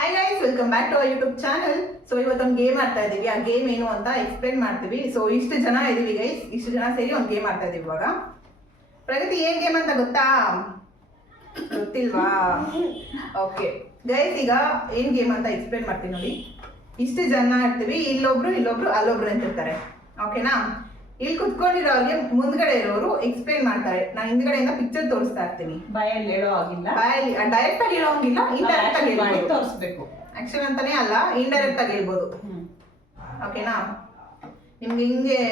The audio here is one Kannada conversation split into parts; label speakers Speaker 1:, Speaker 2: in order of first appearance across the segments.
Speaker 1: Hi guys welcome back to our YouTube channel so ಇವತ್ತೊಂದು ಗೇಮ್ ಆಡ್ತಾ ಇದ್ದೀವಿ ಆ ಗೇಮ್ ಏನು ಅಂತ ಎಕ್ಸ್ಪ್ಲೈನ್ ಮಾಡ್ತೀವಿ. ಸೊ ಇಷ್ಟು ಜನ ಇದ್ದೀವಿ ಗೈಸ್ ಇಷ್ಟು ಜನ ಸೇರಿ ಒಂದು ಗೇಮ್ ಆಡ್ತಾ ಇದೀವಿ ಇವಾಗ. ಪ್ರಗತಿ, ಏನ್ ಗೇಮ್ ಅಂತ ಗೊತ್ತಾ? ಗೊತ್ತಿಲ್ವಾ? ಓಕೆ ಗೈಸ್ ಈಗ ಏನ್ ಗೇಮ್ ಅಂತ ಎಕ್ಸ್ಪ್ಲೈನ್ ಮಾಡ್ತೀನಿ ನೋಡಿ. ಇಷ್ಟು ಜನ ಇರ್ತೀವಿ. ಇಲ್ಲೊಬ್ರು ಇಲ್ಲೊಬ್ರು, ಅಲ್ಲೊಬ್ರು ಅಂತ ಇರ್ತಾರೆ. ಓಕೆನಾ ಇಲ್ಲಿ ಕುತ್ಕೊಂಡಿರೋ ಹಾಗೆ ಮುಂದ್ಗಡೆ ಇರೋರು ಎಕ್ಸ್ಪ್ಲೇನ್ ಮಾಡ್ತಾರೆ. ನಾನು ಹಿಂದ್ಗಡೆಯಿಂದ ಪಿಕ್ಚರ್ ತೋರಿಸ್ತಾ ಇರ್ತೀನಿ.
Speaker 2: ಬಾಯಲ್ಲಿ ಹೇಳೋ ಆಗಿಲ್ಲ
Speaker 1: ಬಾಯಲ್ಲಿ ಡೈರೆಕ್ಟ್ ಆಗಿ ಹೇಳೋಂಗಿಲ್ಲ ಇಂಡೈರೆಕ್ಟ್ ಆಗಿ
Speaker 2: ಮಾಡಿ
Speaker 1: ಹೇಳ್ಬೋದು.
Speaker 2: ತೋರಿಸ್ಬೇಕು.
Speaker 1: ಆಕ್ಷನ್ ಅಂತಾನೆ ಅಲ್ಲ ಇಂಡೈರೆಕ್ಟ್ ಆಗಿ ಹೇಳ್ಬೋದು. ಓಕೆನಾ ನಿಮ್ಗೆ ಹಿಂಗೆ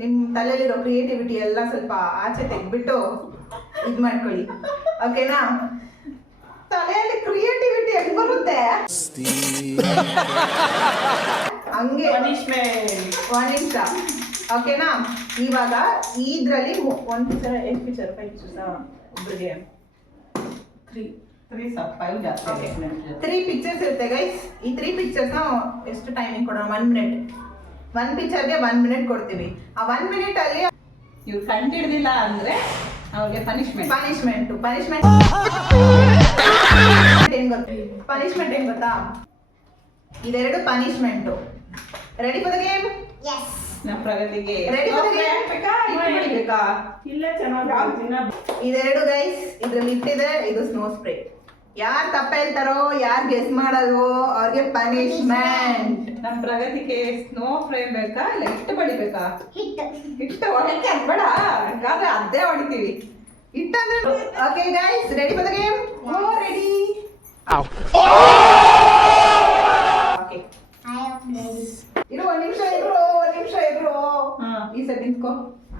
Speaker 1: ನಿಮ್ ತಲೆಯಲ್ಲಿರೋ ಕ್ರಿಯೇಟಿವಿಟಿ ಎಲ್ಲ ಸ್ವಲ್ಪ ಆಚೆ ತೆಗ್ಬಿಟ್ಟು ಇದ್ ಮಾಡ್ಕೊಳ್ಳಿ. ಓಕೆನಾ ತಲೆಯಲ್ಲಿ ಕ್ರಿಯೇಟಿವಿಟಿ ಹೆಂಗ್ ಬರುತ್ತೆ? ಹಂಗೆ.
Speaker 2: ಪನಿಷ್ಮೆಂಟ್
Speaker 1: ಒಂದ್ ನಿಮಿಷ ಓಕೆನಾ? ಇವಾಗ ಇದ್ರಲ್ಲಿ ಒಂದು ಪಿಕ್ಚರ್ ಎಷ್ಟು ಪಿಕ್ಚರ್ ಫೈವ್ ಪಿಕ್ಚರ್ಸ್ ಒಬ್ರಿಗೆ.
Speaker 2: ತ್ರೀ ತ್ರೀ ಸ್ವಲ್ಪ ಫೈವ್ ಜಾಸ್ತಿ ಇದೆ.
Speaker 1: ತ್ರೀ ಪಿಕ್ಚರ್ಸ್ ಇರುತ್ತೆ ಗೈಸ್ ಈ ತ್ರೀ ಪಿಕ್ಚರ್ಸ್ ಎಷ್ಟು ಟೈಮಿಂಗ್ ಕೊಡೋಣ? ಒನ್ ಮಿನಿಟ್ ಒನ್ ಪಿಕ್ಚರ್ಗೆ ಒನ್ ಮಿನಿಟ್ ಕೊಡ್ತೀವಿ. ಆ ಒನ್ ಮಿನಿಟ್ ಅಲ್ಲಿ
Speaker 2: ಇವ್ರು ಹಿಡಿದಿಲ್ಲ ಅಂದ್ರೆ ಅವ್ರಿಗೆ ಪನಿಷ್ಮೆಂಟ್
Speaker 1: ಪನಿಷ್ಮೆಂಟ್ ಪನಿಷ್ಮೆಂಟ್ ಏನ್ ಗೊತ್ತಾ? ಪನಿಷ್ಮೆಂಟ್ ಏನ್ ಗೊತ್ತಾ? ಇದೆರಡು
Speaker 2: punishment
Speaker 1: ready for the game
Speaker 2: ನಮ್ಮ ಪ್ರಗತಿಗೆ.
Speaker 3: ಇಲ್ಲ ಚೆನ್ನಾಗಿ
Speaker 1: ಇದೆರಡು ಗೈಸ್ ಇದ್ರಲ್ಲಿ ಇಟ್ಟಿದೆ ಇದು ಸ್ನೋ ಸ್ಪ್ರೇ ಯಾರ್ ತಪ್ಪ ಹೇಳ್ತಾರೋ ಯಾರ್ ಗೆಸ್ ಮಾಡಲ್ವೋ ಅವ್ರಿಗೆ ಪನಿಶ್ಮೆಂಟ್
Speaker 2: ನಮ್ಮ ಪ್ರಗತಿಗೆ ಸ್ನೋ ಫ್ರೇಮ್ ಬೇಕಾ ಇಲ್ಲ ಹಿಟ್ಟು ಬಡಿಬೇಕಾ ಹಿಟ್ಟು. ಹೊಡಕ್ಕೆ ಅದ್ ಬೇಡ. ಹಂಗಾದ್ರೆ ಅದೇ ಹೊಡಿತೀವಿ.
Speaker 1: ಹಿಟ್ಟಂದ್ರೆ okay guys ready for the game oh ready okay ಇರು ಒಂದ್ ನಿಮಿಷ ಇರು ಒಂದ್ ನಿಮಿಷ ಇರು
Speaker 2: ಹಾ.
Speaker 1: ಈ ಸರ್ ನಿಂತ್ಕೋ.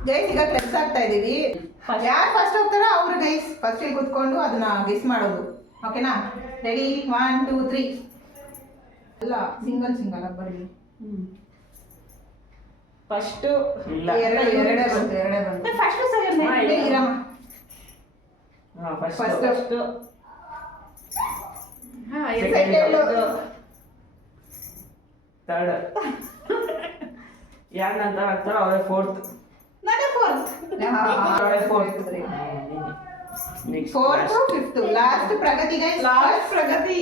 Speaker 1: ಗೈಸ್ ಈಗ ಕೆಲಸ ಆಗ್ತಾ ಇದೀವಿ. ಯಾರು ಫಸ್ಟ್ ಹೋಗ್ತಾರ ಅವ್ರು ಗೈಸ್ ಫಸ್ಟ್ ಇಲ್ಲಿ ಕುತ್ಕೊಂಡು ಅದನ್ನ ಗೆಸ್ ಮಾಡೋದು. ಓಕೆನಾ ರೆಡಿ ಒನ್ ಟೂ ತ್ರೀ ಅಲ್ಲ ಸಿಂಗಲ್ ಸಿಂಗಲ್ ಬರ್ಲಿ
Speaker 2: ಫಸ್ಟ್
Speaker 3: ಇಲ್ಲ.
Speaker 1: ಎರಡು ಎರಡೇ ಬಂತು ಎರಡೇ ಬಂತು.
Speaker 2: ಫಸ್ಟ್
Speaker 1: ಇರಮ್ಮ.
Speaker 3: ಫಸ್ಟ್.
Speaker 2: ಫಸ್ಟ್
Speaker 1: ಸೆಕೆಂಡ್
Speaker 3: ಥರ್ಡ್ ಯಾರು ನಂತರ ಆಗ್ತಾರೋ ಅವರೇ ಫೋರ್ತ್
Speaker 2: ನಾನೇ ಫೋರ್ತ್
Speaker 3: ಅವರೇ
Speaker 1: fourth next fourth fifth last
Speaker 2: Pragati last
Speaker 1: Pragati.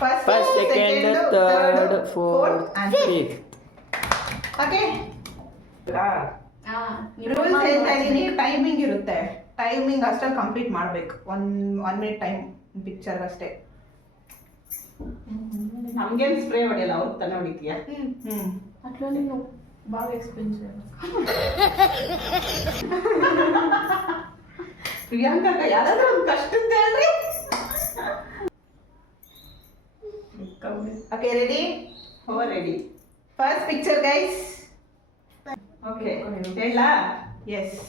Speaker 4: First second third fourth fifth
Speaker 1: okay rules ಹೇಳ್ತಾ ಇದ್ದೀನಿ. ಟೈಮಿಂಗ್ ಇರುತ್ತೆ. ಟೈಮಿಂಗ್ ಅಷ್ಟೇ ಕಂಪ್ಲೀಟ್ ಮಾಡಬೇಕು. One one minute time picture ಅಷ್ಟೇ.
Speaker 2: ನಮ್ಗೇನು ಸ್ಪ್ರೇ ಹೊಡೆಯಲ್ಲ ಅವ್ರಿಗೆ ತಾನೇ ಹೊಡಿತೀಯ?
Speaker 5: ಹ್ಞೂ ಅಟ್ಲಲ್ಲಿ బాగా ఎక్స్ప్లెయిన్ చేయాలి
Speaker 2: ಪ್ರಿಯಾಂಕಾ ಯಾರಾದ್ರೂ ಒಂದು ಕಷ್ಟದ ಹೇಳ್ರಿ
Speaker 1: okay ready
Speaker 2: oh ready
Speaker 1: first picture guys
Speaker 2: okay ಹೇಳ
Speaker 1: ಎಸ್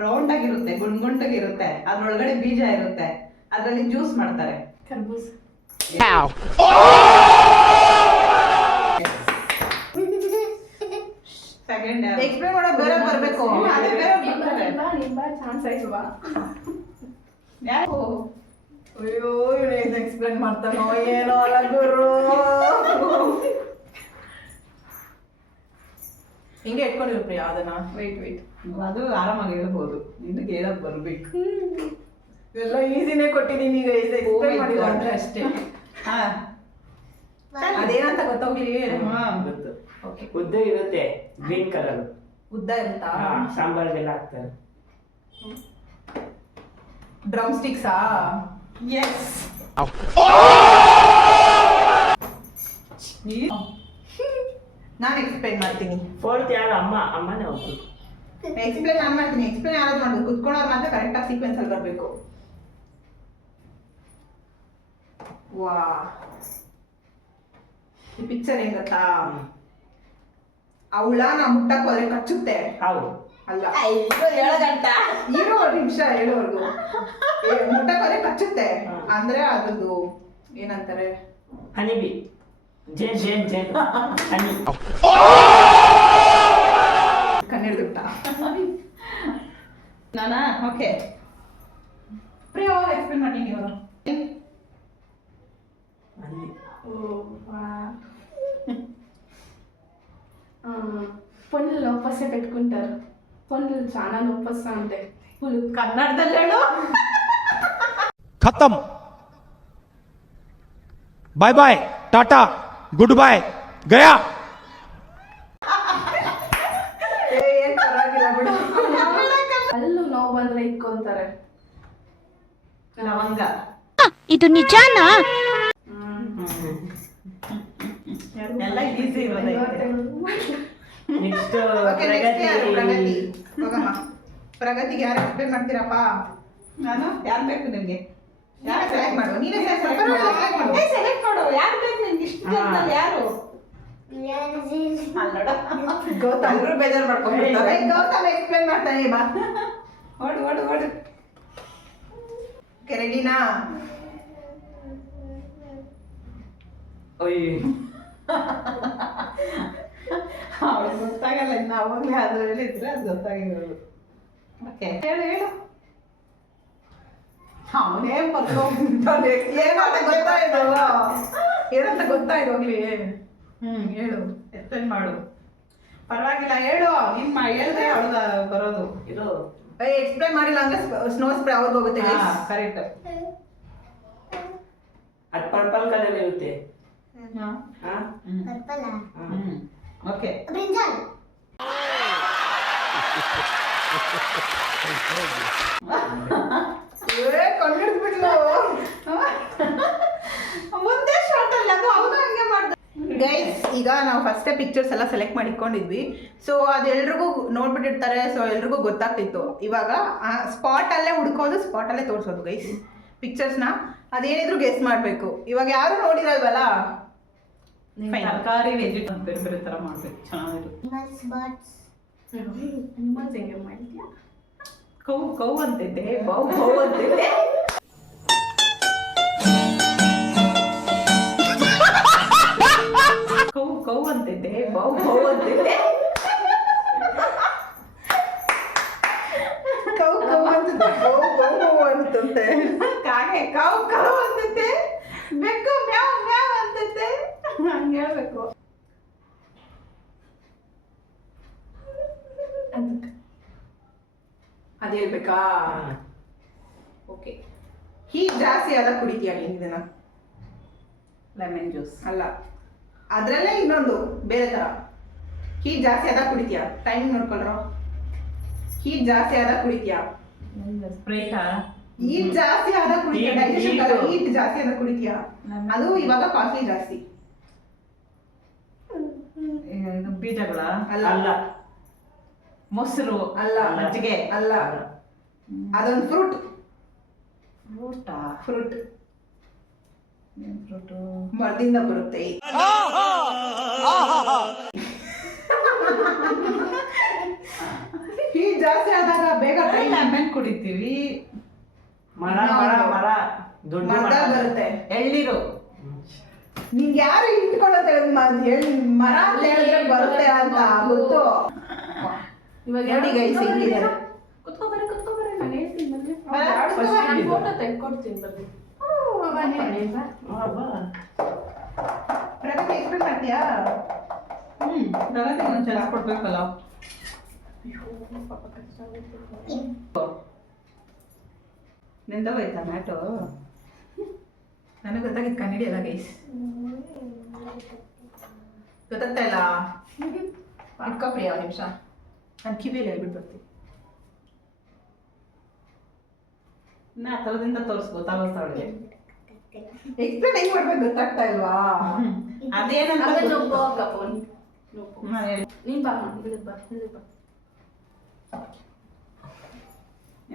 Speaker 2: ರೌಂಡ್ ಆಗಿರುತ್ತೆ ಗುಂಡ್ ಗುಂಡಗಿರುತ್ತೆ ಅದ್ರೊಳಗಡೆ ಬೀಜ ಇರುತ್ತೆ ಅದ್ರಲ್ಲಿ ಜ್ಯೂಸ್ ಮಾಡ್ತಾರೆ
Speaker 5: కర్బూజ్
Speaker 1: ಮಾಡೋ ಬರಬೇಕು?
Speaker 2: ಅದೇ ಬೇರೆ
Speaker 5: ಚಾನ್ಸ್
Speaker 2: ಬಾ.
Speaker 1: ಅಯ್ಯೋ ಇವನು ಎಕ್ಸ್ಪ್ಲೇನ್ ಮಾಡ್ತಾನೋ ಏನೋ ಅಲ್ಲ ಗುರು. ಹಿಂಗೆ ಇಟ್ಕೊಂಡಿರು ಪ್ರಿಯ ಅದನ್ನ.
Speaker 5: ವೈಟ್ ವೆಯ್ಟ್
Speaker 2: ಅದು ಆರಾಮಾಗಿ ಹೇಳ್ಬೋದು ನಿಂದು ಹೇಳಕ್ ಬರ್ಬೇಕು.
Speaker 1: ಎಲ್ಲ ಈಸಿನೇ ಕೊಟ್ಟಿದ್ದೀನಿ ಈಗ ಇದು ಎಕ್ಸ್ಪ್ಲೇನ್ ಅಂದ್ರೆ ಅಷ್ಟೇ.
Speaker 2: ಹಾ.
Speaker 1: ಅದೇನಂತ ಗೊತ್ತಾಗ್ಲಿ
Speaker 2: ಹಾ
Speaker 3: ಗೊತ್ತು.
Speaker 1: ಓಕೆ
Speaker 3: ಉದ್ದ ಇರುತ್ತೆ. ಗ್ರೀನ್ ಕಲರ್
Speaker 1: ಉದ್ದ ಇರುತ್ತಾ
Speaker 3: ಸಾಂಬಾರ್ಗೆಲ್ಲ ಹಾಕ್ತಾರೆ.
Speaker 1: ಡ್ರಮ್ ಸ್ಟಿಕ್ಸಾ
Speaker 2: ಎಸ್
Speaker 1: ನಾನು? ಎಕ್ಸ್ಪ್ಲೇನ್ ಮಾಡ್ತೀನಿ.
Speaker 3: ಫೋರ್ತ್ ಯಾರು? ಅಮ್ಮ ಅಮ್ಮನೇ ಒಬ್ರು.
Speaker 1: ಎಕ್ಸ್ಪ್ಲೇನ್ ನಾನು ಮಾಡ್ತೀನಿ. ಎಕ್ಸ್ಪ್ಲೇನ್ ಯಾರಾದ್ರು ಮಾಡೋದು ಕುತ್ಕೊಳ್ಳೋರು ಮಾತ್ರ ಕರೆಕ್ಟಾಗಿ ಸೀಕ್ವೆನ್ಸ್ ಅಲ್ಲಿ ಬರಬೇಕು. ವಾ ಈ ಪಿಕ್ಚರ್ ಹೆಂಗತ್ತಾ ಗೊತ್ತಾ? ಅವಳ ನಾ ಮುಟ್ಟಕ್ ಹೋದ್ರೆ ಕಚ್ಚುತ್ತೆ.
Speaker 3: ಹೌದು.
Speaker 1: ಅಲ್ಲ.
Speaker 2: ಗಂಟ
Speaker 1: ಇರೋ ನಿಮಿಷ ಹೇಳೋರ್ಗು. ಮುಟ್ಟಕ್ ಹೋದ್ರೆ ಕಚ್ಚುತ್ತೆ. ಅಂದ್ರೆ ಅದ್ರದ್ದು ಏನಂತಾರೆ?
Speaker 3: ಹನಿಬಿ. ಜೇನ್ ಜೇನ್ ಜೇನ್ ಹನಿ
Speaker 1: ಕನ್ನಡದುಟ್ಟ
Speaker 2: ನಾನಾ? ಓಕೆ.
Speaker 1: ಪ್ರಿಯ ಎಕ್ಸ್ಪ್ಲೇನ್ ಮಾಡಿ ನೀವು
Speaker 5: రాసే పెట్టుకుంటారు. పనులు చాలా నొప్పి వస్తూ ఉంటాయి పులు కన్నడతల్లాడు. ఖతం. Bye bye
Speaker 2: tata
Speaker 6: good bye
Speaker 2: Gaya. ಕಲ್ಲು నిజానా?
Speaker 3: ನೆಕ್ಸ್ಟ್
Speaker 1: ಓಕೆ ನೆಕ್ಸ್ಟ್ ಯಾರು ಪ್ರಗತಿ? ಹೋಗಮ್ಮ. ಪ್ರಗತಿಗೆ ಯಾರು ಎಕ್ಸ್ಪ್ಲೇನ್ ಮಾಡ್ತೀರಪ್ಪ?
Speaker 2: ನಾನು? ಯಾರು ಬೇಕು ನಿಮ್ಗೆ?
Speaker 1: ಯಾರು ಸೆಲೆಕ್ಟ್ ಮಾಡು ನೀನೇ ಸೆಲೆಕ್ಟ್ ಮಾಡು.
Speaker 2: ಸೆಲೆಕ್ಟ್ ಮಾಡು ಯಾರು ಬೇಕು ನಿಮಗೆ? ಇಷ್ಟು ಜನದಲ್ಲಿ ಯಾರು? ಅಲ್ಲಿ ನೋಡು.
Speaker 1: ಗೌತಮ್.
Speaker 2: ಎಲ್ರೂ ಬೇಜಾರು ಮಾಡ್ಕೊಂಡ್ಬಿಡ್ತಾರೆ.
Speaker 1: ಏ, ಗೌತಮ್. ಎಕ್ಸ್ಪ್ಲೇನ್ ಮಾಡ್ತಾನೆ ಬಾ
Speaker 2: ಓಡು ಓಡು ಓಡು.
Speaker 1: ಓಕೆ ರೆಡಿನಾ
Speaker 3: ಅಯ್ಯೋ
Speaker 2: ಅವ್ಳಿಗೆ ಗೊತ್ತಾಗಲ್ಲ ಇನ್ನು ಅವಾಗಲೇ ಅದರಲ್ಲಿ ಇದ್ರೆ ಅದು ಗೊತ್ತಾಗಿರೋದು. ಓಕೆ ಹೇಳು ಹೇಳು. ಅವನೇ ಬರ್ಕೊಂಡ್ಬಿಟ್ಟಾನೆ.
Speaker 1: ಏನಂತ ಗೊತ್ತಾಯ್ತಲ್ಲ ಏನಂತ ಗೊತ್ತಾಯ್ತು ಹೋಗ್ಲಿ ಹ್ಮ್ ಹೇಳು.
Speaker 2: ಎತ್ತೇನ್ ಮಾಡು. ಪರವಾಗಿಲ್ಲ ಹೇಳು. ನಿಮ್ಮ ಹೇಳಿದ್ರೆ ಅವಳು ಬರೋದು.
Speaker 3: ಇದು
Speaker 1: ಎಕ್ಸ್ಪ್ಲೇನ್ ಮಾಡಿಲ್ಲ ಅಂದ್ರೆ ಸ್ನೋ ಸ್ಪ್ರೇ ಅವ್ರಿಗೆ ಹೋಗುತ್ತೆ.
Speaker 2: ಕರೆಕ್ಟ್
Speaker 3: ಅದು ಪರ್ಪಲ್ ಕಲರ್ ಇರುತ್ತೆ. ಹಾ.
Speaker 2: ಹ್ಮ್. ಓಕೆ
Speaker 1: ಏ ಕಂಡಿಡ್ದ್ಬಿಟ್ಲು
Speaker 2: ಮುಂದೆ ಶಾರ್ಟ್ ಅಲ್ಲ ಅದು ಅವನು ಹಂಗೆ ಮಾಡ್ದ.
Speaker 1: ಗೈಸ್ ಈಗ ನಾವು ಫಸ್ಟೇ ಪಿಕ್ಚರ್ಸ್ ಎಲ್ಲ ಸೆಲೆಕ್ಟ್ ಮಾಡಿ ಇಟ್ಕೊಂಡಿದ್ವಿ ಸೊ ಅದು ಎಲ್ರಿಗೂ ನೋಡ್ಬಿಟ್ಟಿರ್ತಾರೆ ಸೊ ಎಲ್ರಿಗೂ ಗೊತ್ತಾಗ್ತಿತ್ತು. ಇವಾಗ ಸ್ಪಾಟ್ ಅಲ್ಲೇ ಹುಡ್ಕೋದು ಸ್ಪಾಟ್ ಅಲ್ಲೇ ತೋರಿಸೋದು ಗೈಸ್ ಪಿಕ್ಚರ್ಸ್ನ ಅದೇನಿದ್ರು ಗೆಸ್ ಮಾಡಬೇಕು. ಇವಾಗ ಯಾರು ನೋಡಿರಲ್ವಲ್ಲ.
Speaker 2: ತರಕಾರಿ ವೆಜಿಟೇಬಲ್ ಬೇರೆ ಬೇರೆ ತರ ಮಾಡ್ಬೇಕು. ಚೆನ್ನಾಗಿರುತ್ತೆ. ಕೌ ಕೌ ಅಂತಿದ್ದೆ ಬೌ ಬೌ ಅಂತಿದ್ದೆ. ಕೌ ಕೌ ಅಂತಿದ್ದೆ ಬೌ ಬೌ ಅಂತಿದ್ದೆ
Speaker 1: ಕೌ ಕೌ ಅಂತಂತೆ ಕೌ ಕೌ ಕೌ ಅಂತಂತೆ
Speaker 2: ಕಾಗೆ ಕೌ ಕೌ ಅಂತಿದ್ದೆ ಬೆಕ್ಕು ಮ್ಯಾವ್ ಮ್ಯಾವ್ ಅಂತಿದ್ದೆ ಹಂಗೆ ಹೇಳ್ಬೇಕು
Speaker 1: ಅದು ಓಕೆ ಹೀಟ್ ಜಾಸ್ತಿ ಆದ ಕುಡಿತೀಯ ನೀನು ಇದನ್ನ
Speaker 2: ಲೆಮನ್ ಜ್ಯೂಸ್
Speaker 1: ಅಲ್ಲ. ಅದರಲ್ಲೇ ಇನ್ನೊಂದು ಬೇರೆ ಥರ ಹೀಟ್ ಜಾಸ್ತಿ ಆದಾಗ ಕುಡಿತೀಯ? ಟೈಮ್ ನೋಡ್ಕೊಳ್ರೋ. ಹೀಟ್ ಜಾಸ್ತಿ ಆದಾಗ ಕುಡಿತೀಯ?
Speaker 2: ಸ್ಪ್ರೇಟಾ
Speaker 1: ಹೀಟ್ ಜಾಸ್ತಿ ಆದಾಗ ಕುಡಿತೀಯ? ಡೈಜೆಷನ್. ಹೀಟ್ ಜಾಸ್ತಿ ಆದಾಗ ಕುಡಿತೀಯ? ಅದು ಇವಾಗ ಕಾಸ್ಟ್ಲಿ ಜಾಸ್ತಿ.
Speaker 2: ಇದು ಬೀಜಗಳ?
Speaker 1: ಅಲ್ಲ.
Speaker 3: ಅಲ್ಲ.
Speaker 2: ಮೊಸರು.
Speaker 1: ಅಲ್ಲ.
Speaker 2: ಮಜ್ಜಿಗೆ.
Speaker 1: ಅಲ್ಲ. ಅದೊಂದು ಫ್ರೂಟ್
Speaker 2: ಫ್ರೂಟಾ
Speaker 1: ಫ್ರೂಟ್
Speaker 2: ಫ್ರೂಟು
Speaker 1: ಮರದಿಂದ ಬರುತ್ತೆ ಹೀಟ್ ಜಾಸ್ತಿ ಆದಾಗ ಬೇಗ ಟೈಮ್
Speaker 2: ಲೆಮನ್ ಕುಡಿತೀವಿ.
Speaker 3: ಮರ ಮರ ಮರ. ದೊಡ್ಡ ಮರ.
Speaker 1: ಬರುತ್ತೆ.
Speaker 2: ಎಳ್ನೀರು
Speaker 1: ನಿಂಗೆ ಯಾರು ಇಟ್ಕೊಳ್ಳೋದು ಹೇಳಿ ಮರ ಅಂತ ಹೇಳಿದ್ರೆ ಬರುತ್ತೆ ಅಂತ ಗೊತ್ತು
Speaker 5: ಇವಾಗ
Speaker 1: ನೋಡಿ ಗೈಸ್ ಹೆಂಗಿದೆ.
Speaker 5: ಕುತ್ಕೋ ಬರ್ರಿ ಕುತ್ಕೋ ಬರ್ರಿ ನಾನು ಹೇಳ್ತೀನಿ ಬರ್ರಿ
Speaker 2: ಬಾ,
Speaker 5: ಫಸ್ಟ್
Speaker 2: ಕುತ್ಕೋ
Speaker 5: ನಾನು
Speaker 2: ಬರ್ರಿ.
Speaker 5: ಫೋಟೋ ತೆಗ್ಕೊಡ್ತೀನಿ ಬರ್ರಿ.
Speaker 1: ಪ್ರಗತಿ ಎಕ್ಸ್ಪ್ಲೇನ್ ಮಾಡ್ತೀಯಾ
Speaker 2: ಹ್ಞೂ ಪ್ರಗತಿಗೆ ಒಂದು ಚಾನ್ಸ್ ಕೊಡ್ಬೇಕಲ್ಲ ನಿಂದೋಯ್ತಾ ಮ್ಯಾಟು
Speaker 1: ನನಗೆ ಗೊತ್ತಾಗಿದ್ದು ಕನ್ನಡಿ ಅಲ್ಲ ಗೈಸ್ ಗೊತ್ತಾಗ್ತಾ ಇಲ್ಲ ಇಟ್ಕೋ ಯಾವ ಒಂದು ನಿಮಿಷ ನಾನು ಕಿವಿಯಲ್ಲಿ ಹೇಳ್ಬಿಟ್ಟು ಬರ್ತೀನಿ
Speaker 2: ಇನ್ನ ತಲದಿಂದ ಥರದಿಂದ ತೋರಿಸ್ ಗೊತ್ತಾಗುತ್ತೆ ಅವಳಿಗೆ?
Speaker 1: ಎಕ್ಸ್ಪ್ಲೇನ್ ಹೆಂಗ್ ಮಾಡ್ಬೇಕು ಗೊತ್ತಾಗ್ತಾ ಇಲ್ವಾ?
Speaker 2: ಅದೇನಂತ
Speaker 5: ನೀನು. ಬಾ ಬಾ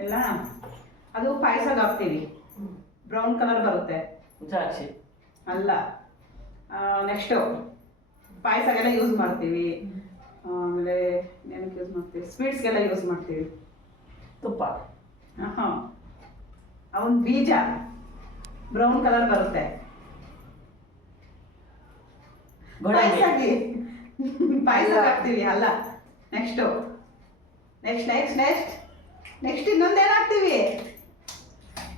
Speaker 2: ಎಲ್ಲ? ಅದು ಪಾಯಸ ಹಾಕ್ತೀವಿ ಬ್ರೌನ್ ಕಲರ್ ಬರುತ್ತೆ.
Speaker 3: ದ್ರಾಕ್ಷಿ.
Speaker 2: ಅಲ್ಲ. ನೆಕ್ಸ್ಟು ಪಾಯಸಗೆಲ್ಲ ಯೂಸ್ ಮಾಡ್ತೀವಿ. ಆಮೇಲೆ ಏನಕ್ಕೆ ಯೂಸ್ ಮಾಡ್ತೀವಿ? ಸ್ವೀಟ್ಸ್ಗೆಲ್ಲ ಯೂಸ್ ಮಾಡ್ತೀವಿ.
Speaker 3: ತುಪ್ಪ.
Speaker 2: ಹಾಂ ಅವನ್ ಬೀಜ ಬ್ರೌನ್ ಕಲರ್ ಬರುತ್ತೆ.
Speaker 3: ಗೋಡಂಬಿ
Speaker 2: ಪಾಯಸಕ್ಕೆ. ಪಾಯಸ ಹಾಕ್ತೀವಿ ಅಲ್ಲ. Next next next next next ಇನ್ನೊಂದೇನು ಹಾಕ್ತೀವಿ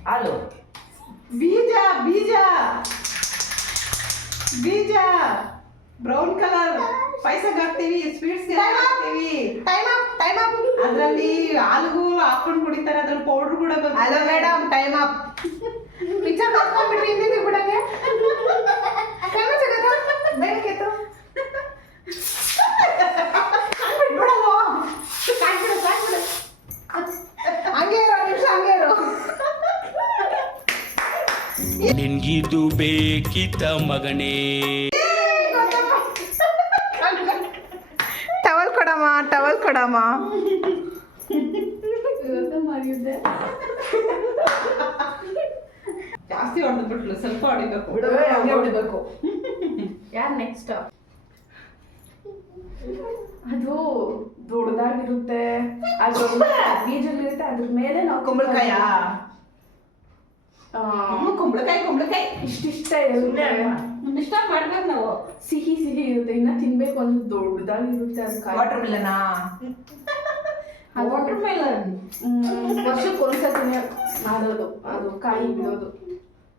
Speaker 3: ಹಾಲು.
Speaker 2: ಬೀಜ ಬೀಜ. ಬೀಜ. ಬ್ರೌನ್ ಕಲರ್ ಪಾಯಸಕ್ಕೆ ಹಾಕ್ತೀವಿ ಸ್ವೀಟ್ಸ್ ಹಾಕ್ತೀವಿ.
Speaker 1: ಟೈಮ್ ಅಪ್ ಟೈಮ್ ಆಪ್
Speaker 2: ಅದರಲ್ಲಿ ಹಾಲ್ಗೂ ಹಾಕೊಂಡು ಕುಡಿತಾರೆ ಅದ್ರಲ್ಲಿ ಪೌಡರ್ ಕೂಡ
Speaker 1: ಬಂದು
Speaker 2: hello
Speaker 1: madam time up picture ನೋಡ್ಕೊಂಡ್ಬಿಟ್ರಿ ಇನ್ನೇನು ಬಿಡಂಗೆ
Speaker 7: ಫೇಮಸ್
Speaker 1: ಆಗತ್ತ ಬೆಳಗ್ಗೆತ್ತು ನಿನ್ಗಿದು ಬೇಕಿತ್ತ
Speaker 5: ಮಗನೇ. ಮಾಡಿದ್ದೆ
Speaker 2: ಜಾಸ್ತಿ ಹೊಡೆದ್ಬಿಟ್ಲು ಸ್ವಲ್ಪ ಹೊಡಿಬೇಕು.
Speaker 1: ಹೊಡಿಬೇಕು.
Speaker 5: ಯಾರು ನೆಕ್ಸ್ಟ್ ಅದು ದೊಡ್ಡದಾಗಿರುತ್ತೆ. ಅದ್ರ ಬೀಜಗಳಿರುತ್ತೆ ಅದ್ರ ಮೇಲೆ ನಾವು
Speaker 1: ಕುಂಬಳಕಾಯ.
Speaker 2: ಕುಂಬಳಕಾಯಿ ಕುಂಬಳಕಾಯಿ.
Speaker 5: ಇಷ್ಟಿಷ್ಟ ಇರುತ್ತೆ.
Speaker 2: ಇಷ್ಟ ಮಾಡ್ಬೇಕು ನಾವು.
Speaker 5: ಸಿಹಿ ಸಿಹಿ ಇರುತ್ತೆ ಇನ್ನ ತಿನ್ಬೇಕು ಅಂದ್ರೆ ದೊಡ್ಡದಾಗಿರುತ್ತೆ ಅದು
Speaker 1: ವಾಟರ್ ಮಿಲನಾ
Speaker 2: ವಾಟರ್ ಮೆಲನ್
Speaker 5: ವರ್ಷಕ್ಕೆ ಒಂದ್ಸತಿನೇ ಮಾಡೋದು ಅದು ಕಾಯಿ ಬಿಡೋದು.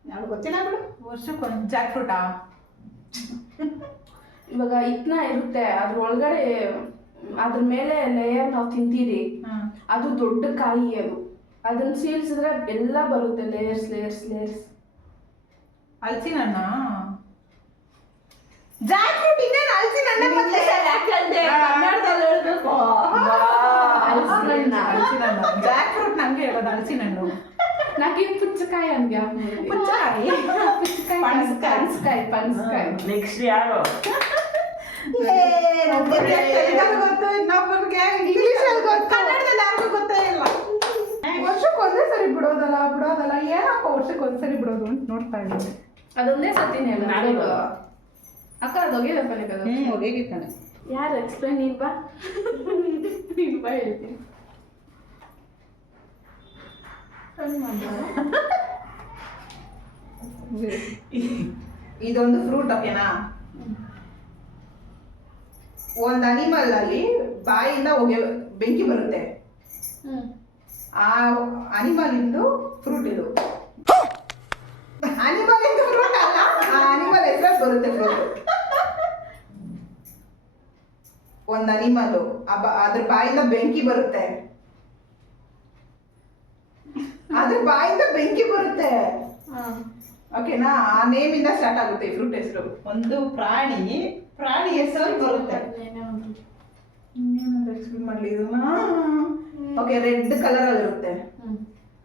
Speaker 2: ಯಾರು ಗೊತ್ತಿಲ್ಲ ಬಿಡು.
Speaker 1: ವರ್ಷಕ್ಕೊಂದು ಜಾಕ್ ಫ್ರೂಟಾ
Speaker 5: ಇವಾಗ ಇತ್ನ ಇರುತ್ತೆ ಅದ್ರ ಒಳಗಡೆ ಅದ್ರ ಮೇಲೆ ಲೇಯರ್ ನಾವು ತಿಂತೀರಿ. ಅದು ದೊಡ್ಡ ಕಾಯಿ ಅದು. ಅದನ್ನ ಸೀಳ್ಸಿದ್ರೆ ಎಲ್ಲ ಬರುತ್ತೆ ಲೇಯರ್ಸ್ ಲೇಯರ್ಸ್ ಲೇಯರ್ಸ್
Speaker 1: ಹಲಸಿನ ಜಾಕ್ ಫ್ರೂಟ್ ಇನ್ನೇನು ಹಲಸಿನ ಹಣ್ಣೆ ಮತ್ತೆ
Speaker 2: ಕನ್ನಡದಲ್ಲಿ ಹೇಳ್ಬೇಕು.
Speaker 1: ಜಾಕ್ ಫ್ರೂಟ್ ನಂಗೆ ಹೇಳೋದು ಹಲಸಿನ ಹಣ್ಣು
Speaker 5: ನಾಕಿ ಪುಚ್ಚಕಾಯಿ ಹಂಗೆ
Speaker 1: ಪುಚ್ಚಕಾಯಿ.
Speaker 5: ಪುಚ್ಚಕಾಯಿ.
Speaker 2: ಪಣಸ್ಕಾಯಿ.
Speaker 5: ಪನ್ಸ್ಕಾಯಿ
Speaker 3: ನೆಕ್ಸ್ಟ್ ಯಾರು?
Speaker 2: ಗೊತ್ತು? ಇನ್ನೊಬ್ಬರಿಗೆ ಇಂಗ್ಲಿಷಲ್ಲಿ ಗೊತ್ತು? ಕನ್ನಡದಲ್ಲಿ ಯಾರಿಗೂ ಗೊತ್ತೇ ಇಲ್ಲ.
Speaker 1: ವರ್ಷಕ್ಕೆ ಒಂದೇ ಸರಿ ಬಿಡೋದಲ್ಲ ಬಿಡೋದಲ್ಲ? ಏನಪ್ಪ ವರ್ಷಕ್ಕೆ ಒಂದ್ಸರಿ ಬಿಡೋದು ಅಂತ ನೋಡ್ತಾ ಇದ್ದೀನಿ.
Speaker 5: ಅದೊಂದೇ ಸತಿನೇ ಅಲ್ಲ.
Speaker 3: ನಾನೇ.
Speaker 5: ಅಕ್ಕ ಅದು ಒಗೆದಪ್ಪ
Speaker 2: ಹ್ಮ್ ಹೋಗಿ ತಾನೆ
Speaker 5: ಯಾರು? ಎಕ್ಸ್ಪ್ಲೈನ್ ನೀನು ಬಾ. ನೀನು ಬಾ ಹೇಳ್ತೀನಿ.
Speaker 1: ಇದೊಂದು ಫ್ರೂಟ್ ಓಕೆನಾ ಒಂದು ಅನಿಮಲ್ ಅಲ್ಲಿ ಬಾಯಿಂದ ಹೋಗಿ ಬೆಂಕಿ ಬರುತ್ತೆ. ಆ ಅನಿಮಲ್ ಇಂದು ಫ್ರೂಟ್ ಇದು. ಅನಿಮಲ್ ಇಂದು ಫ್ರೂಟ್ ಅಲ್ಲ ಆ ಅನಿಮಲ್ ಹೆಸರಲ್ಲಿ ಬರುತ್ತೆ ಫ್ರೂಟ್ ಒಂದು ಅನಿಮಲ್ ಅದ್ರ ಬಾಯಿಂದ ಬೆಂಕಿ ಬರುತ್ತೆ. ಅದ್ರ ಬಾಯಿಂದ ಬೆಂಕಿ ಬರುತ್ತೆ. ಓಕೆನಾ? ಆ ನೇಮ್ ಇಂದ ಸ್ಟಾರ್ಟ್ ಆಗುತ್ತೆ ಫ್ರೂಟ್ ಹೆಸರು.
Speaker 2: ಒಂದು ಪ್ರಾಣಿ ಪ್ರಾಣಿ ಹೆಸರು ಬರುತ್ತೆ.
Speaker 1: ಮಾಡ್ಲಿ ಓಕೆ ರೆಡ್ ಕಲರ್ ಅಲ್ಲಿ ಇರುತ್ತೆ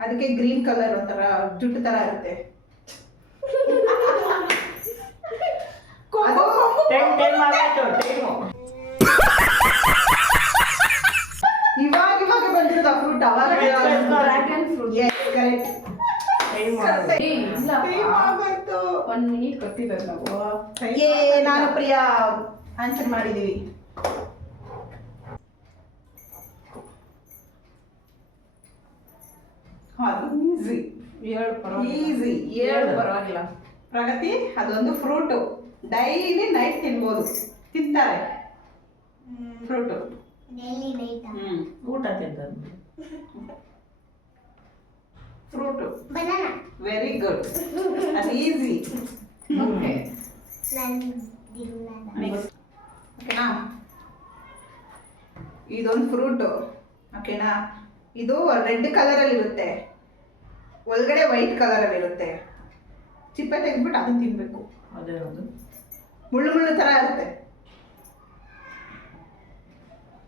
Speaker 1: ಅದಕ್ಕೆ ಗ್ರೀನ್ ಕಲರ್ ಒಂಥರ ಜುಟ್ಟು ತರ ಇರುತ್ತೆ.
Speaker 3: ಟೈಮ್ ಟೈಮ್ ಆಗಾಯ್ತು ಟೈಮು
Speaker 1: ಇವಾಗ ಇವಾಗ ಬಂದಿರೋದು ಫ್ರೂಟ್ ಅವಾಗ
Speaker 5: ಡ್ರ್ಯಾಗನ್ ಫ್ರೂಟ್
Speaker 1: ಕರೆಕ್ಟ್
Speaker 2: ಆಗೋಯ್ತು
Speaker 5: ಒಂದ್ ಮಿನಿಟ್ ಕೊಟ್ಟಿದ್ದಾರೆ ನಾವು.
Speaker 1: ಏ ನಾನು ಪ್ರಿಯಾ ಆನ್ಸರ್ ಮಾಡಿದೀವಿ. ಅದು ಈಸಿ
Speaker 5: ಏಳು
Speaker 1: ಈಸಿ ಏಳು ಪರವಾಗಿಲ್ಲ.
Speaker 2: ಪ್ರಗತಿ ಅದೊಂದು ಫ್ರೂಟು ಡೈಲಿ ನೈಟ್ ತಿನ್ಬೋದು. ತಿಂತಾರೆ. ಫ್ರೂಟು ಹ್ಮ್
Speaker 3: ಊಟ ತಿಂತಾರೆ
Speaker 2: ಬನಾನಾ ವೆರಿ ಗುಡ್ ಅದು ಈಸಿ
Speaker 5: ಓಕೆ
Speaker 1: ಓಕೆನಾ ಇದೊಂದು ಫ್ರೂಟು ಓಕೆನಾ ಇದು ರೆಡ್ ಕಲರಲ್ಲಿ ಇರುತ್ತೆ ಒಳಗಡೆ ವೈಟ್ ಕಲರಲ್ಲಿ ಇರುತ್ತೆ ಚಿಪ್ಪೆ ತೆಗೆದ್ಬಿಟ್ಟು ಅದನ್ನ ತಿನ್ಬೇಕು.
Speaker 3: ಅದೇನದು
Speaker 1: ಮುಳ್ಳು ಮುಳ್ಳು ಥರ ಇರುತ್ತೆ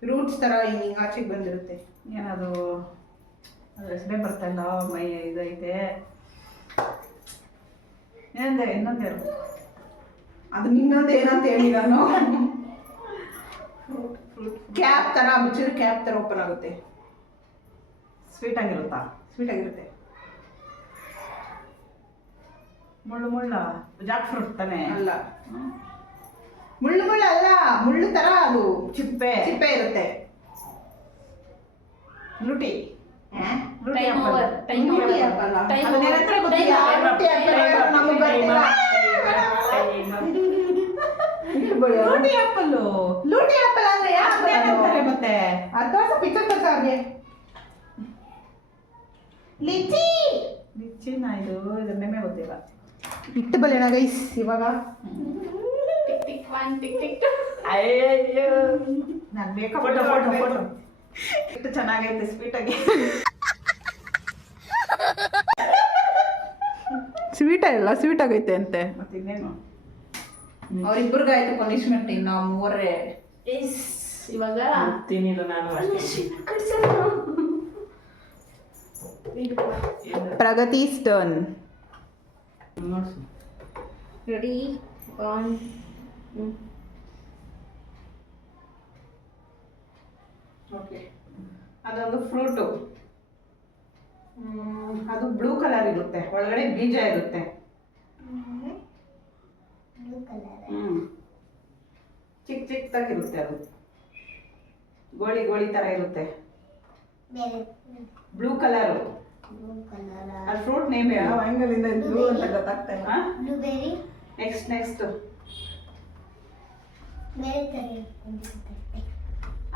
Speaker 1: ರೂಟ್ಸ್ ಥರ ಹಿಂಗೆ ಆಚೆಗೆ ಬಂದಿರುತ್ತೆ.
Speaker 2: ಏನದು ಹೆಸರೇ ಬರ್ತಾ ಇಲ್ಲ ಮೈ ಇದೈತೆ. ಏನಂದೆ ಇನ್ನೊಂದು ಹೇಳು
Speaker 1: ಅದು ಇನ್ನೊಂದು ಏನಂತ ಹೇಳಿ ನಾನು. ಕ್ಯಾಪ್ ಥರ ಮುಚ್ಚಿದ್ರೆ ಕ್ಯಾಪ್ ಥರ ಓಪನ್ ಆಗುತ್ತೆ.
Speaker 2: ಸ್ವೀಟ್ ಆಗಿರುತ್ತಾ?
Speaker 1: ಸ್ವೀಟ್ ಆಗಿರುತ್ತೆ.
Speaker 2: ಮುಳ್ಳು ಮುಳ್ಳ ಜಾಕ್ ಫ್ರೂಟ್ ತಾನೆ?
Speaker 1: ಅಲ್ಲ. ಮುಳ್ಳು ಮುಳ್ಳು ಅಲ್ಲ ಮುಳ್ಳು ತರ ಅದು
Speaker 2: ಚಿಪ್ಪೆ.
Speaker 1: ಚಿಪ್ಪೆ ಇರುತ್ತೆ.
Speaker 2: ಲುಟಿ ಲುಟಿ ಹತ್ರ ಗೊತ್ತಿಲ್ಲ.
Speaker 1: ನಮಗೆ ಆಪಲ್ ಅಂದ್ರೆ
Speaker 2: ಮತ್ತೆ?
Speaker 1: ಅರ್ಧ ವರ್ಷ ಪಿಕ್ಚರ್ ತೋರ್ಸ ಅವ್ರಿಗೆ. ಲಿಚಿ
Speaker 2: ಲಿಚ್ಚಿನ ಇದು ಗೊತ್ತಿಲ್ಲ
Speaker 1: ಇಟ್ಟು ಬಲ್ಲೇನ ಗೈಸ್ ಇವಾಗ.
Speaker 5: ಟಿಕ್ ಟಿಕ್
Speaker 3: ಅಯ್ಯಯ್ಯೋ.
Speaker 2: ನಾನು ಬೇಕಾ
Speaker 3: ಫೋಟೋ ಫೋಟೋ ಫೋಟೋ
Speaker 2: ಚೆನ್ನಾಗೈತೆ ಸ್ವೀಟ್ ಆಗಿ.
Speaker 1: ಸ್ವೀಟ್ ಇಲ್ಲ ಸ್ವೀಟ್ ಆಗೈತೆ ಅಂತೆ.
Speaker 2: ಮತ್ತೆ ಇನ್ನೇನು?
Speaker 1: ಅವ್ರಿಬ್ರಿಗಾಯ್ತು ಪನಿಷ್ಮೆಂಟ್ ಇನ್ನು ಮೂರೇ
Speaker 5: ಎಸ್ ಇವಾಗ
Speaker 3: ತಿನ್ನಿಲ್ಲ ನಾನು
Speaker 1: ಪ್ರಗತಿ ಸ್ಟರ್ನ್
Speaker 3: ನೋಡ್ಸು.
Speaker 5: ರೆಡಿ ಒನ್
Speaker 1: ಓಕೆ ಅದೊಂದು ಫ್ರೂಟು. ಅದು ಬ್ಲೂ ಕಲರ್ ಇರುತ್ತೆ. ಒಳಗಡೆ ಬೀಜ ಇರುತ್ತೆ. ಚಿಕ್ಕ ಚಿಕ್ಕದಾಗಿರುತ್ತೆ ಅದು. ಗೋಳಿ ಗೋಳಿ ತರ ಇರುತ್ತೆ. Blue colour. ಆ ಫ್ರೂಟ್ ನೇಮ್ ಇಂದ ಬ್ಲೂ ಅಂತ ಗೊತ್ತಾಗ್ತಾ ಇಲ್ಲ.
Speaker 8: Next next.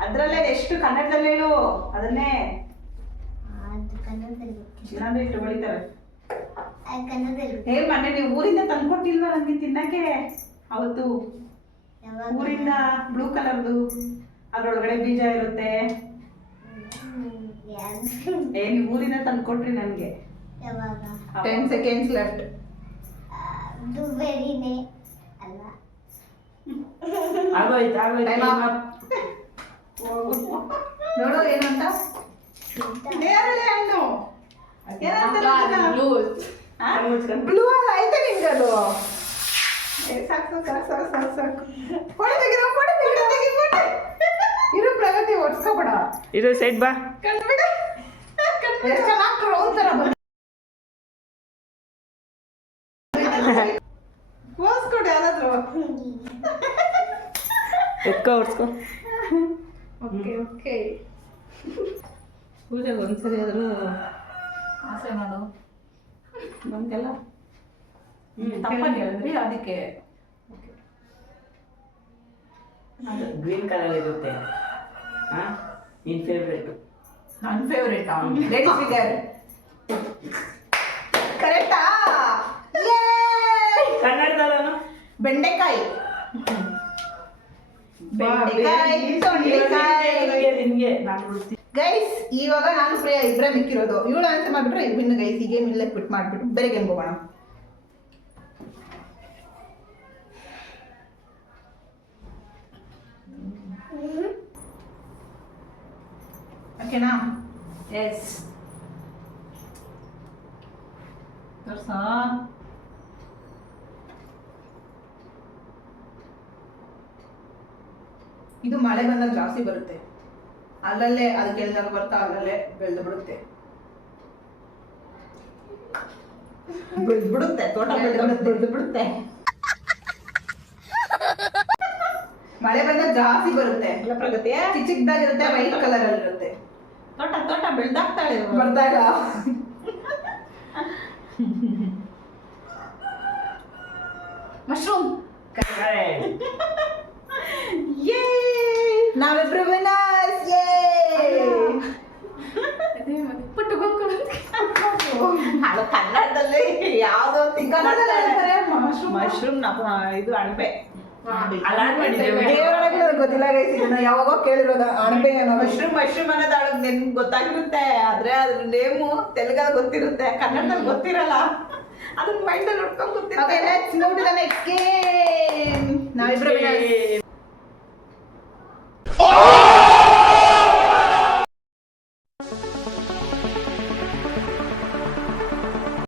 Speaker 1: ಅದ್ರಲ್ಲೇ ಎಷ್ಟು ಕನ್ನಡದಲ್ಲಿ ಹೇಳು ಅದನ್ನೇ. ಚೆನ್ನಾಗಿ ಇಟ್ಟು ಬೆಳಿತಾರೆ. ಹೇ ಮೊನ್ನೆ ನೀವು ಊರಿಂದ ತಂದ್ಕೊಟ್ಟಿಲ್ವಾ ನನಗೆ ತಿನ್ನಕ್ಕೆ? ಅವತ್ತು ಊರಿಂದ ಬ್ಲೂ ಕಲರ್ದು ಅದ್ರೊಳಗಡೆ ಬೀಜ ಇರುತ್ತೆ. ಏ ನೀವು ಊರಿಂದ ತಂದ್ಕೊಟ್ರಿ ನನಗೆ.
Speaker 8: ಯಾವಾಗ?
Speaker 1: ಟೆನ್ ಸೆಕೆಂಡ್ಸ್ ಲೆಫ್ಟ್
Speaker 3: ಆಗೋಯ್ತು ಆಗೋಯ್ತು
Speaker 1: Time up. ನೋಡು ಏನಂತ ನೇರಳೆ ಹಣ್ಣು
Speaker 3: ಕಣ್ಣ್ ಮುಚ್ಕೊಂಡು.
Speaker 1: ಬ್ಲೂ ಅಲ್ಲ ಐತೆ ನಿಂಗೆ ಅದು. ಏ, ಸಾಕು ಸಾಕು ಸಾಕು ಸಾಕು ಸಾಕು ಫೋಟೋ ತೆಗಿರೋ ಫೋಟೋ ತೆಗಿರೋ ತೆಗಿ ಫೋಟೋ ಇರು ಪ್ರಗತಿ ಒಡ್ಸ್ಕೊಬೇಡ.
Speaker 4: ಇದು ಸೈಡ್ ಬಾ.
Speaker 1: ಕಂಡ್ಬಿಡ ಎಷ್ಟು ಚೆನ್ನಾಗಿ ಕ್ರೌನ್ ಥರ ಬಂದ. ಪೋಸ್ ಕೊಡು ಯಾರಾದ್ರೂ.
Speaker 4: ಎತ್ಕೋ ಹೊಡ್ಸ್ಕೊ.
Speaker 1: Okay okay. ಪೂಜೆಗೆ ಒಂದ್ಸರಿ ಆದರೂ ಆಸೆ ಮಾಡು. ನಮಗೆಲ್ಲ ತಪ್ಪಾಗಿ ಹೇಳಿದ್ರಿ ಅದಕ್ಕೆ.
Speaker 3: ಅದು ಗ್ರೀನ್ ಕಲರ್ ಇರುತ್ತೆ. ಹಾಂ? ನಿನ್ ಫೇವ್ರೇಟ್
Speaker 1: ನನ್ನ ಫೇವ್ರೇಟ್ ಲೇಡಿ ಫಿಗರ್ ಕರೆಕ್ಟಾ
Speaker 3: ಕನ್ನಡದಲ್ಲೂ
Speaker 1: ಬೆಂಡೆಕಾಯಿ ಬೆಂಡೆಕಾಯಿ ತೊಂಡೆಕಾಯಿ
Speaker 3: ನಿನ್ಗೆ ನಾನು ಬಿಡ್ತೀನಿ
Speaker 1: ಗೈಸ್ ಇವಾಗ ನಾನು ಪ್ರಿಯಾ ಇಬ್ಬರೇ ಮಿಕ್ಕಿರೋದು. ಇವಳು ಆನ್ಸರ್ ಮಾಡ್ಬಿಟ್ರೆ ಇನ್ನು ಗೈಸ್ ಈ ಗೇಮ್ ಇಲ್ಲೇ ಕ್ವಿಟ್ ಮಾಡ್ಬಿಟ್ಟು ಬೇರೆ ಗೇಮ್ ಹೋಗೋಣ. ಓಕೆನಾ ಎಸ್ ತೋರ್ಸಾ? ಇದು ಮಳೆ ಬಂದಾಗ ಜಾಸ್ತಿ ಬರುತ್ತೆ. ಅಲ್ಲಲ್ಲೇ ಅದು ಕೆಲ್ದಾಗ ಬರ್ತಾ ಅಲ್ಲಲ್ಲೇ ಬೆಳೆದು ಬಿಡುತ್ತೆ. ಬೆಳೆದು ಬಿಡುತ್ತೆ ತೋಟ ಬೆಳೆದು ಬಿಡುತ್ತೆ. ಮಳೆ ಬಂದಾಗ ಜಾಸ್ತಿ ಬರುತ್ತೆ. ಪ್ರಗತಿ. ಚಿಕ್ಕ ಚಿಕ್ಕದಾಗಿರುತ್ತೆ ವೈಟ್ ಕಲರ್ ಅಲ್ಲಿ ಇರುತ್ತೆ.
Speaker 2: ತೋಟ ತೋಟ ಬೆಳ್ದಾಗ್ತಾಳೆ
Speaker 1: ಬರ್ದಾಗ. ಮಶ್ರೂಮ್
Speaker 2: ಯೇ
Speaker 1: ನಾವಿಬ್ರು ವಿನರ್ಸ್ ಯೇ
Speaker 2: ಅದು ಕನ್ನಡದಲ್ಲಿ ಯಾವ್ದೋ
Speaker 1: ಕನ್ನಡದಲ್ಲಿ ಹೇಳ್ತಾರೆ mushroom.
Speaker 2: ಮಶ್ರೂಮ್ ಇದು ಅಣಬೆ.
Speaker 1: ಗೊತ್ತಿಲ್ಲ ಗೈಸ್ ಇದನ್ನ ಯಾವಾಗೋ ಕೇಳಿರೋದ ಅಣಬೆ
Speaker 2: ಮಶ್ರೂಮ್ ಮಶ್ರೂಮ್ ಅನ್ನೋದು ಅವಳಿಗೆ ನಿಮ್ಗೆ ಗೊತ್ತಾಗಿರುತ್ತೆ. ಆದ್ರೆ ಅದ್ರ ನೇಮು ತೆಲುಗಲ್ಲಿ ಗೊತ್ತಿರುತ್ತೆ. ಕನ್ನಡದಲ್ಲಿ ಗೊತ್ತಿರಲ್ಲ. ಅದನ್ನ ಮೈಂಡಲ್ಲಿ ನೋಡ್ಕೊಂಡು ಗೊತ್ತಿರುತ್ತೆ.
Speaker 1: ನಾವಿಬ್ರು.